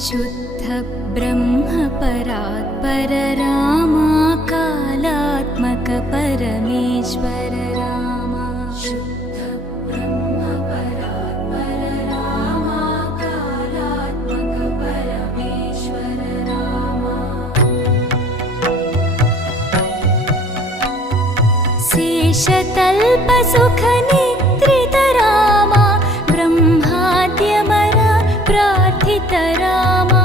शुद्ध ब्रह्म परात्पर रामा कालात्मक परमेश्वर रामा शुद्ध ब्रह्म परात्पर रामा कालात्मक परमेश्वर रामा शेषतल्प सुख निद्रित रामा ब्रह्माद्यमर प्रार्थित रामा